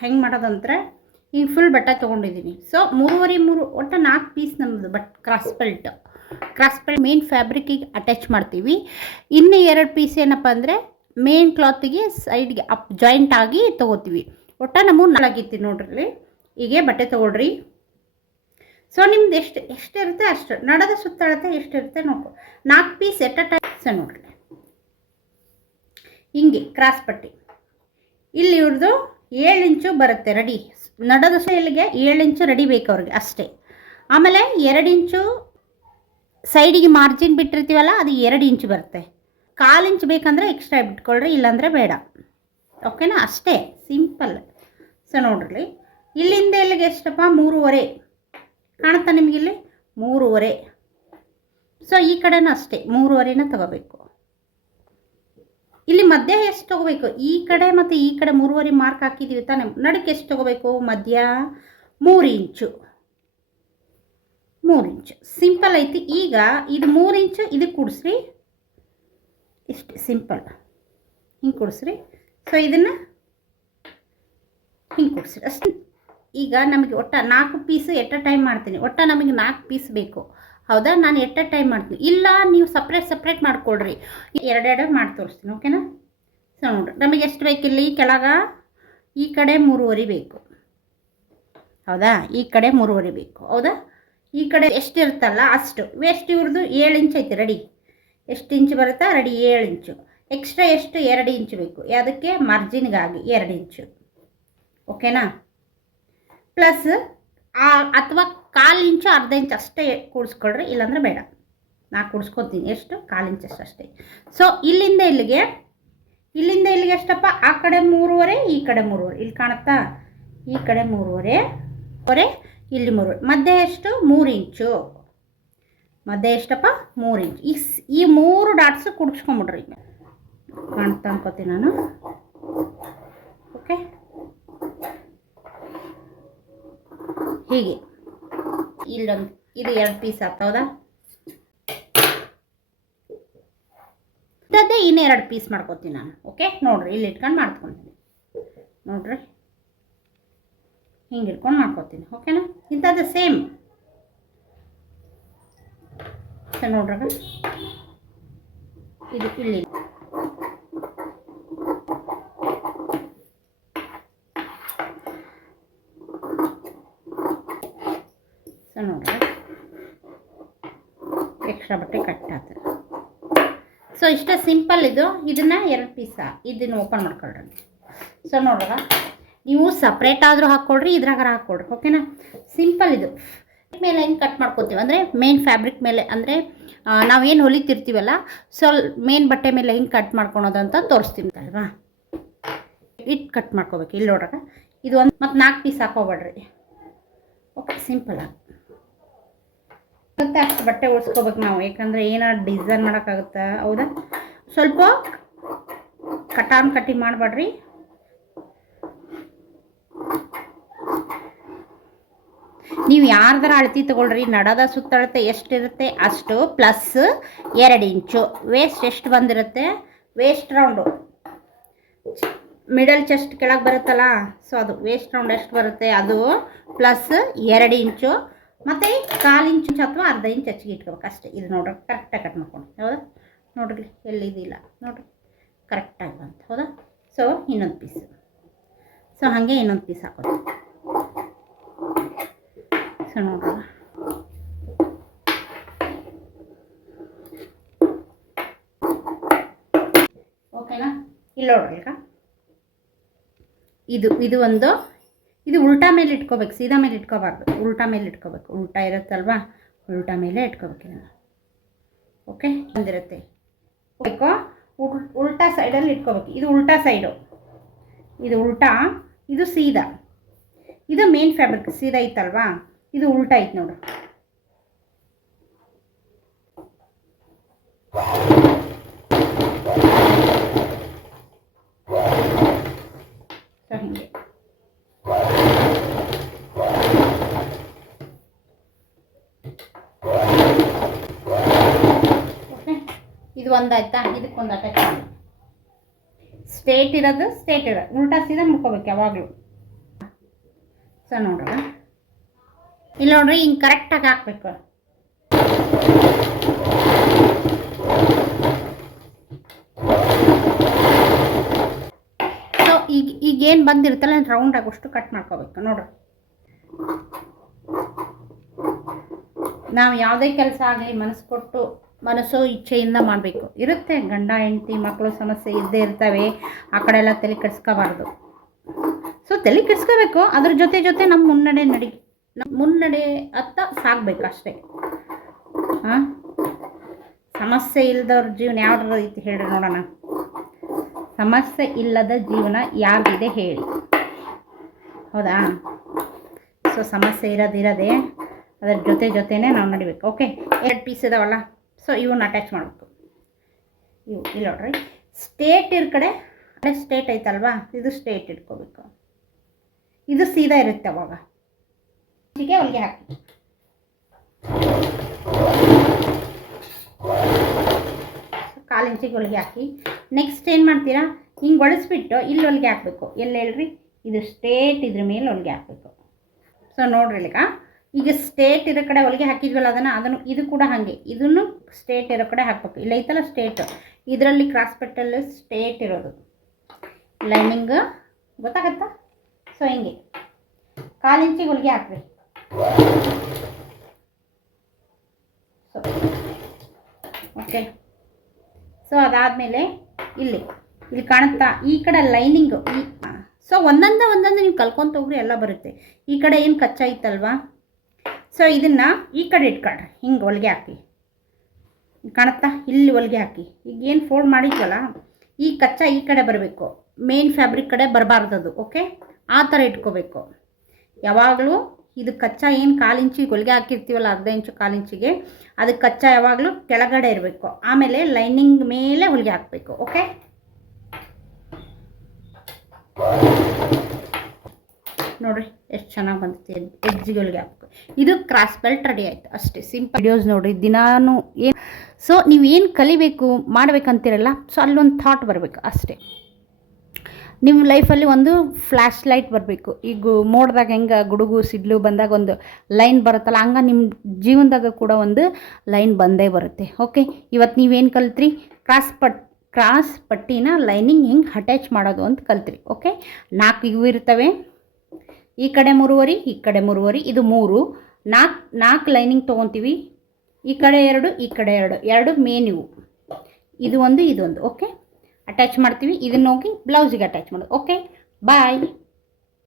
ಹೆಂಗೆ ಮಾಡೋದಂದ್ರೆ ಈಗ ಫುಲ್ ಬಟ್ಟೆ ತೊಗೊಂಡಿದ್ದೀನಿ. ಸೊ 3 ಒಟ್ಟು 4 ಪೀಸ್ ನಮ್ಮದು ಕ್ರಾಸ್ ಬೆಲ್ಟ್ ಮೇನ್ ಫ್ಯಾಬ್ರಿಕ್ಕಿಗೆ ಅಟ್ಯಾಚ್ ಮಾಡ್ತೀವಿ. ಇನ್ನು 2 ಪೀಸ್ ಏನಪ್ಪ ಅಂದರೆ ಮೇನ್ ಕ್ಲಾತಿಗೆ ಸೈಡ್ಗೆ ಜಾಯಿಂಟ್ ಆಗಿ ತೊಗೋತೀವಿ. ಒಟ್ಟು ನಮಗೆ ನಾಲಾಗಿತ್ತು ನೋಡ್ರಿ. ಹೀಗೆ ಬಟ್ಟೆ ತೊಗೊಳ್ರಿ. ಸೊ ನಿಮ್ದು ಎಷ್ಟಿರುತ್ತೆ ಅಷ್ಟು, ನಡದ ಸುತ್ತಳತೆ ಎಷ್ಟಿರುತ್ತೆ ನೋಡ್ಕೊ. 4 piece at a time. So ನೋಡ್ರಿ ಹಿಂಗೆ ಕ್ರಾಸ್ ಪಟ್ಟಿ. ಇಲ್ಲಿ ಇವ್ರದ್ದು 7 ಇಂಚು ಬರುತ್ತೆ ರೆಡಿ. ನಡದ ಸೈಲಿಗೆ 7 ಇಂಚು ರೆಡಿ ಬೇಕು ಅವ್ರಿಗೆ ಅಷ್ಟೇ. ಆಮೇಲೆ 2 ಇಂಚು ಸೈಡಿಗೆ ಮಾರ್ಜಿನ್ ಬಿಟ್ಟಿರ್ತೀವಲ್ಲ, ಅದು 2 ಇಂಚು ಬರುತ್ತೆ. 1/4 ಇಂಚು ಬೇಕಂದರೆ ಎಕ್ಸ್ಟ್ರಾ ಬಿಟ್ಕೊಳ್ರಿ, ಇಲ್ಲಾಂದರೆ ಬೇಡ. ಓಕೆನಾ, ಅಷ್ಟೇ ಸಿಂಪಲ್. ಸೊ ನೋಡ್ರಿ ಇಲ್ಲಿಂದ ಇಲ್ಲಿಗೆ ಎಷ್ಟಪ್ಪ 3.5 ಕಾಣುತ್ತಾ ನಿಮಗಿಲ್ಲಿ 3.5. ಸೊ ಈ ಕಡೆನೂ ಅಷ್ಟೇ 3.5ನ ತಗೋಬೇಕು. ಇಲ್ಲಿ ಮಧ್ಯ ಎಷ್ಟು ತೊಗೋಬೇಕು, ಈ ಕಡೆ ಮತ್ತು ಈ ಕಡೆ 3.5 ಮಾರ್ಕ್ ಹಾಕಿದ್ದೀವಿ ತಾನೆ. ನಡಕ್ಕೆ ಎಷ್ಟು ತೊಗೋಬೇಕು, ಮಧ್ಯ 3 ಇಂಚು. ಸಿಂಪಲ್ ಐತಿ. ಈಗ ಇದು 3 ಇಂಚು ಇದಕ್ಕೆ ಕೂಡಿಸ್ರಿ, ಇಷ್ಟು ಸಿಂಪಲ್ ಹಿಂಗೆ ಕೂಡಿಸ್ರಿ. ಸೊ ಇದನ್ನು ಹಿಂಗೆ ಕೂಡಿಸ್ರಿ ಅಷ್ಟು. ಈಗ ನಮಗೆ ಒಟ್ಟು 4 ಪೀಸು ಎಟ್ ಅ ಟೈಮ್ ಮಾಡ್ತೀನಿ. ಒಟ್ಟು ನಮಗೆ 4 ಪೀಸ್ ಬೇಕು, ಹೌದಾ. ನಾನು ಎಟ್ ಅ ಟೈಮ್ ಮಾಡ್ತೀನಿ, ಇಲ್ಲ ನೀವು ಸಪ್ರೇಟ್ ಮಾಡ್ಕೊಳ್ರಿ. 2 ಮಾಡಿ ತೋರಿಸ್ತೀನಿ, ಓಕೆನಾ. ಸೊ ನೋಡ್ರಿ ನಮಗೆ ಎಷ್ಟು ಬೇಕಿಲ್ಲಿ, ಕೆಳಗೆ ಈ ಕಡೆ 3.5 ಬೇಕು, ಹೌದಾ. ಈ ಕಡೆ 3.5 ಬೇಕು, ಹೌದಾ. ಈ ಕಡೆ ಎಷ್ಟು ಇರುತ್ತಲ್ಲ ಅಷ್ಟು. ವೇಸ್ಟ್ ಇವ್ರದ್ದು 7 ಇಂಚ್ ಐತಿ ರೆಡಿ. ಎಷ್ಟು ಇಂಚು ಬರುತ್ತಾ ರೆಡಿ, 7 ಇಂಚು. ಎಕ್ಸ್ಟ್ರಾ ಎಷ್ಟು 2 ಇಂಚು ಬೇಕು, ಯಾವುದಕ್ಕೆ ಮಾರ್ಜಿನ್ಗಾಗಿ 2 ಇಂಚು, ಓಕೆನಾ. ಪ್ಲಸ್ ಅಥವಾ 1/4 ಇಂಚು 1/2 ಇಂಚು ಅಷ್ಟೇ ಕೂಡಿಸ್ಕೊಳ್ರಿ, ಇಲ್ಲಾಂದ್ರೆ ಬೇಡ. ನಾ ಕೂಡಿಸ್ಕೊತೀನಿ ಎಷ್ಟು, 1/4 ಇಂಚ್ ಅಷ್ಟೇ. ಸೊ ಇಲ್ಲಿಂದ ಇಲ್ಲಿಗೆ ಎಷ್ಟಪ್ಪ, ಆ ಕಡೆ 3.5 ಈ ಕಡೆ 3.5. ಇಲ್ಲಿ ಕಾಣುತ್ತಾ, ಈ ಕಡೆ 3.5 ಇಲ್ಲಿ 3. ಮಧ್ಯೆ ಎಷ್ಟು 3 ಇಂಚು. ಮಧ್ಯೆ ಎಷ್ಟಪ್ಪ 3 ಇಂಚು. ಈ 3 ಡಾಟ್ಸ್ ಕುಡಿಸ್ಕೊಂಬಿಡ್ರಿ. ಕಾಣ್ತಾ ಅನ್ಕೋತೀನಿ ನಾನು, ಓಕೆ. ಹೀಗೆ ಇಲ್ಲೊಂದು ಇದು 2 ಪೀಸ್ ಆಗ್ತೌದಾ. ಇದ್ದದ್ದೇ ಇನ್ನೂ 2 ಪೀಸ್ ಮಾಡ್ಕೊತೀನಿ ನಾನು, ಓಕೆ. ನೋಡ್ರಿ ಇಲ್ಲಿ ಇಟ್ಕೊಂಡು ಮಾಡ್ಕೊತೀನಿ, ನೋಡ್ರಿ ಹಿಂಗೆ ಇಟ್ಕೊಂಡು ಮಾಡ್ಕೊತೀನಿ, ಓಕೆನಾ. ಇಂಥದ್ದು ಸೇಮ್. ನೋಡ್ರಾಗ ಇದು ಇಲ್ಲಿ ನೋಡ್ರಿ ಎಕ್ಸ್ಟ್ರಾ ಬಟ್ಟೆ ಕಟ್ ಆಯ್ತು. ಸೊ ಇಷ್ಟ ಸಿಂಪಲ್ ಇದು. ಇದನ್ನು 2 ಪೀಸ ಇದನ್ನು ಓಪನ್ ಮಾಡ್ಕೊಳ್ರಿ. ಸೊ ನೋಡ್ರ ನೀವು ಸಪ್ರೇಟ್ ಆದರೂ ಹಾಕ್ಕೊಳ್ರಿ, ಇದ್ರಾಗಾರ ಹಾಕ್ಕೊಳ್ರಿ, ಓಕೆನಾ. ಸಿಂಪಲ್ ಇದು. ಮೇಲೆ ಹೆಂಗೆ ಕಟ್ ಮಾಡ್ಕೊತೀವಿ ಅಂದರೆ ಮೇನ್ ಫ್ಯಾಬ್ರಿಕ್ ಮೇಲೆ, ಅಂದರೆ ನಾವೇನು ಹೊಲಿತಿರ್ತೀವಲ್ಲ, ಸೊ ಮೇನ್ ಬಟ್ಟೆ ಮೇಲೆ ಹೆಂಗೆ ಕಟ್ ಮಾಡ್ಕೊಳೋದು ಅಂತ ತೋರಿಸ್ತೀನಿ ಅಲ್ವಾ. ಇಟ್ಟು ಕಟ್ ಮಾಡ್ಕೋಬೇಕು. ಇಲ್ಲಿ ನೋಡ್ರಾಗ ಇದು ಒಂದು ಮತ್ತು 4 ಪೀಸ್ ಹಾಕೋಬೇಡ್ರಿ, ಓಕೆ. ಸಿಂಪಲಾಗಿ ಮತ್ತು ಅಷ್ಟು ಬಟ್ಟೆ ಉಳಿಸ್ಕೋಬೇಕು ನಾವು, ಯಾಕಂದರೆ ಏನಾದ್ರು ಡಿಸೈನ್ ಮಾಡೋಕ್ಕಾಗುತ್ತಾ, ಹೌದಾ. ಸ್ವಲ್ಪ ಕಟಿಂಗ್ ಮಾಡಬೇಡ್ರಿ. ನೀವು ಯಾರ್ದಾರ ಅಳತಿ ತೊಗೊಳ್ರಿ. ನಡದ ಸುತ್ತಳತೆ ಎಷ್ಟಿರುತ್ತೆ ಅಷ್ಟು, ಪ್ಲಸ್ 2 ಇಂಚು. ವೇಸ್ಟ್ ಎಷ್ಟು ಬಂದಿರುತ್ತೆ, ವೇಸ್ಟ್ ರೌಂಡು ಮಿಡಲ್ ಚೆಸ್ಟ್ ಕೆಳಗೆ ಬರುತ್ತಲ್ಲ, ಸೊ ಅದು ವೇಸ್ಟ್ ರೌಂಡ್ ಎಷ್ಟು ಬರುತ್ತೆ ಅದು, ಪ್ಲಸ್ 2 ಇಂಚು. ಮತ್ತು 1/4 ಇಂಚು ಅಥವಾ 1/2 ಇಂಚು ಹೆಚ್ಚಿಗೆ ಇಟ್ಕೋಬೇಕು ಅಷ್ಟೇ. ಇದು ನೋಡ್ರಿ ಕರೆಕ್ಟಾಗಿ ಕಟ್ ಮಾಡ್ಕೊಂಡು, ಹೌದಾ. ನೋಡ್ರಿ ಎಲ್ಲಿದಿಲ್ಲ ನೋಡ್ರಿ ಕರೆಕ್ಟಾಗಿ ಬಂತು, ಹೌದಾ. ಸೊ ಇನ್ನೊಂದು ಪೀಸ್. ಸೊ ಹಾಗೆ ಇನ್ನೊಂದು ಪೀಸ್ ಹಾಕೋದು. ಸೊ ನೋಡ್ರಿ ಓಕೆನಾ. ಇಲ್ಲಿ ನೋಡ್ರಿ ಈಗ ಇದು ಒಂದು, ಇದು ಉಲ್ಟಾ ಮೇಲೆ ಇಟ್ಕೋಬೇಕು, ಸೀದಾ ಮೇಲೆ ಇಟ್ಕೋಬಾರ್ದು, ಉಲ್ಟಾ ಮೇಲೆ ಇಟ್ಕೋಬೇಕು. ಉಲ್ಟಾ ಇರುತ್ತಲ್ವಾ, ಉಲ್ಟಾ ಮೇಲೆ ಇಟ್ಕೋಬೇಕು ಇದನ್ನು, ಓಕೆ. ಬಂದಿರುತ್ತೆ ಬೇಕೋ ಉಲ್ಟಾ ಸೈಡಲ್ಲಿ ಇಟ್ಕೋಬೇಕು. ಇದು ಉಲ್ಟಾ ಸೈಡು, ಇದು ಉಲ್ಟಾ, ಇದು ಸೀದಾ. ಇದು ಮೇನ್ ಫ್ಯಾಬ್ರಿಕ್ ಸೀದಾ ಇತ್ತಲ್ವಾ, ಇದು ಉಲ್ಟಾ ಐತೆ ನೋಡು. ಹಿಂಗೆ ಓಕೆ. ಇದು ಒಂದಾಯ್ತಾ, ಇದಕ್ಕೊಂದು ಅಟ್ಯಾಚ್ ಮಾಡಿ ಸ್ಟ್ರೇಟ್ ಇರೋದು, ಉಲ್ಟಾ ಸೀದಾ ಮುಡ್ಕೋಬೇಕು ಯಾವಾಗಲೂ. ಸೊ ನೋಡ್ರಿ ಇಲ್ಲಿ ನೋಡ್ರಿ ಹಿಂಗೆ ಕರೆಕ್ಟಾಗಿ ಹಾಕ್ಬೇಕು. ಸೊ ಈಗೇನು ಬಂದಿರುತ್ತಲ್ಲ ರೌಂಡ್ ಆಗೋಷ್ಟು ಕಟ್ ಮಾಡ್ಕೋಬೇಕು ನೋಡ್ರಿ. ನಾವು ಯಾವುದೇ ಕೆಲಸ ಆಗಲಿ ಮನಸ್ಸು ಕೊಟ್ಟು ಮನಸ್ಸು ಇಚ್ಛೆಯಿಂದ ಮಾಡಬೇಕು. ಇರುತ್ತೆ ಗಂಡ ಹೆಂಡತಿ ಮಕ್ಕಳು ಸಮಸ್ಯೆ ಇದ್ದೇ ಇರ್ತವೆ, ಆ ಕಡೆ ಎಲ್ಲ ತಲೆ ಕೆಡಿಸ್ಕೋಬಾರ್ದು. ಸೊ ತಲೆ ಕೆಡಿಸ್ಕೋಬೇಕು, ಅದ್ರ ಜೊತೆ ನಮ್ಮ ಮುನ್ನಡೆ ಅತ್ತ ಸಾಗಬೇಕು ಅಷ್ಟೇ. ಹಾಂ, ಸಮಸ್ಯೆ ಇಲ್ಲದವ್ರ ಜೀವನ ಯಾವ್ದು ಐತಿ ಹೇಳ್ರಿ ನೋಡೋಣ. ಸಮಸ್ಯೆ ಇಲ್ಲದ ಜೀವನ ಯಾರಿಗಿದೆ ಹೇಳಿ, ಹೌದಾ? ಸೊ ಸಮಸ್ಯೆ ಇರೋದೇ ಅದರ ಜೊತೆನೇ ನಾವು ನಡಿಬೇಕು. ಓಕೆ, 2 ಪೀಸ್ ಇದಾವಲ್ಲ, ಸೊ ಇವನ್ನ ಅಟ್ಯಾಚ್ ಮಾಡಬೇಕು. ಇಲ್ಲಿ ನೋಡ್ರಿ, ಸ್ಟೇಟ್ ಕಡೆ ಸ್ಟೇಟ್ ಐತಲ್ವಾ, ಇದು ಸ್ಟೇಟ್ ಇಟ್ಕೋಬೇಕು. ಇದು ಸೀದಾ ಇರುತ್ತೆ. ಅವಾಗ ಹೀಗೆ ಹೊಲಿಗೆ ಹಾಕಿ ಕಾಲಿಂಚಿಗೆ ಹೊಲಿಗೆ ಹಾಕಿ ನೆಕ್ಸ್ಟ್ ಏನು ಮಾಡ್ತೀರಾ, ಹಿಂಗೆ ಒಳಿಸ್ಬಿಟ್ಟು ಇಲ್ಲಿ ಹೊಲಿಗೆ ಹಾಕಬೇಕು. ಎಲ್ಲಿ ಹೇಳ್ರಿ, ಇದು ಸ್ಟೇಟ್ ಇದ್ರ ಮೇಲೆ ಹೊಲಿಗೆ ಹಾಕಬೇಕು. ಸೊ ನೋಡ್ರಿ ಈಗ ಸ್ಟೇಟ್ ಇರೋ ಕಡೆ ಹೊಲಿಗೆ ಹಾಕಿದ್ವಲ್ಲ ಅದನ್ನು ಇದು ಕೂಡ ಹಾಗೆ ಇದನ್ನು ಸ್ಟೇಟ್ ಇರೋ ಕಡೆ ಹಾಕಬೇಕು. ಇಲ್ಲ ಐತಲ್ಲ ಸ್ಟೇಟ್, ಇದರಲ್ಲಿ ಕ್ರಾಸ್ ಪೆಟ್ಟಲ್ಲಿ ಸ್ಟೇಟ್ ಇರೋದು ಲೈನಿಂಗ್ ಗೊತ್ತಾಗತ್ತಾ? ಸೊ ಹಿಂಗೆ ಕಾಲಿಂಚಿಗೆ ಹೊಲಿಗೆ ಹಾಕ್ರಿ. ಸೊ ಓಕೆ, ಸೊ ಅದಾದಮೇಲೆ ಇಲ್ಲಿ ಕಾಣುತ್ತಾ ಈ ಕಡೆ ಲೈನಿಂಗು. ಸೊ ಒಂದೊಂದು ನೀವು ಕಲ್ಕೊಂತ ಹೋಗ್ರಿ, ಎಲ್ಲ ಬರುತ್ತೆ. ಈ ಕಡೆ ಏನು ಕಚ್ಚಾ ಇತ್ತಲ್ವಾ, ಸೊ ಇದನ್ನು ಈ ಕಡೆ ಇಟ್ಕೊಳ್ರಿ, ಹಿಂಗೆ ಹೊಲಿಗೆ ಹಾಕಿ. ಕಾಣುತ್ತಾ, ಇಲ್ಲಿ ಹೊಲಿಗೆ ಹಾಕಿ. ಈಗ ಏನು ಫೋಲ್ಡ್ ಮಾಡಿದ್ವಲ್ಲ, ಈ ಕಚ್ಚಾ ಈ ಕಡೆ ಬರಬೇಕು, ಮೇನ್ ಫ್ಯಾಬ್ರಿಕ್ ಕಡೆ ಬರಬಾರ್ದದು. ಓಕೆ, ಆ ಥರ ಇಟ್ಕೋಬೇಕು ಯಾವಾಗಲೂ. ಇದು ಕಚ್ಚಾ ಏನು 1/4 ಇಂಚಿಗೆ ಹೊಲಿಗೆ ಹಾಕಿರ್ತೀವಲ್ಲ, 1/2 ಇಂಚು 1/4 ಇಂಚಿಗೆ, ಅದಕ್ಕೆ ಕಚ್ಚಾ ಯಾವಾಗಲೂ ಕೆಳಗಡೆ ಇರಬೇಕು. ಆಮೇಲೆ ಲೈನಿಂಗ್ ಮೇಲೆ ಹೊಲಿಗೆ ಹಾಕಬೇಕು. ಓಕೆ, ನೋಡಿರಿ ಎಷ್ಟು ಚೆನ್ನಾಗಿ ಬಂದಿದೆ. ಎಡ್ಜಿಗೆ ಹೊಲಿಗೆ ಹಾಕಬೇಕು. ಇದು ಕ್ರಾಸ್ ಬೆಲ್ಟ್ ರೆಡಿ ಆಯಿತು ಅಷ್ಟೇ. ಸಿಂಪಲ್ ವಿಡಿಯೋಸ್ ನೋಡಿರಿ ದಿನಾನು ಏನು. ಸೊ ನೀವೇನು ಕಲಿಬೇಕು ಮಾಡಬೇಕಂತೀರಲ್ಲ, ಸೊ ಅಲ್ಲೊಂದು ಥಾಟ್ ಬರಬೇಕು ಅಷ್ಟೇ. ನಿಮ್ಮ ಲೈಫಲ್ಲಿ ಒಂದು ಫ್ಲ್ಯಾಶ್ ಲೈಟ್ ಬರಬೇಕು. ಈಗ ಮೋಡ್ದಾಗ ಹೆಂಗೆ ಗುಡುಗು ಸಿಡ್ಲು ಬಂದಾಗ ಒಂದು ಲೈನ್ ಬರುತ್ತಲ್ಲ, ಹಂಗೆ ನಿಮ್ಮ ಜೀವನದಾಗ ಕೂಡ ಒಂದು ಲೈನ್ ಬಂದೇ ಬರುತ್ತೆ. ಓಕೆ, ಇವತ್ತು ನೀವೇನು ಕಲ್ತ್ರಿ, ಕ್ರಾಸ್ ಪಟ್ಟಿನ ಲೈನಿಂಗ್ ಹೆಂಗೆ ಅಟ್ಯಾಚ್ ಮಾಡೋದು ಅಂತ ಕಲ್ತ್ರಿ. ಓಕೆ, 4 ಇವು ಇರ್ತವೆ, ಈ ಕಡೆ 3.5 ಈ ಕಡೆ 3.5, ಇದು 3, 4 ಲೈನಿಂಗ್ ತೊಗೊತೀವಿ. ಈ ಕಡೆ 2 ಈ ಕಡೆ 2 ಮೇನ್ ಇವು, ಇದು ಒಂದು ಇದೊಂದು. ಓಕೆ, ಅಟ್ಯಾಚ್ ಮಾಡ್ತೀವಿ. ಇದನ್ನು ಹೋಗಿ ಬ್ಲೌಸಿಗೆ ಅಟ್ಯಾಚ್ ಮಾಡೋದು. ಓಕೆ, ಬಾಯ್.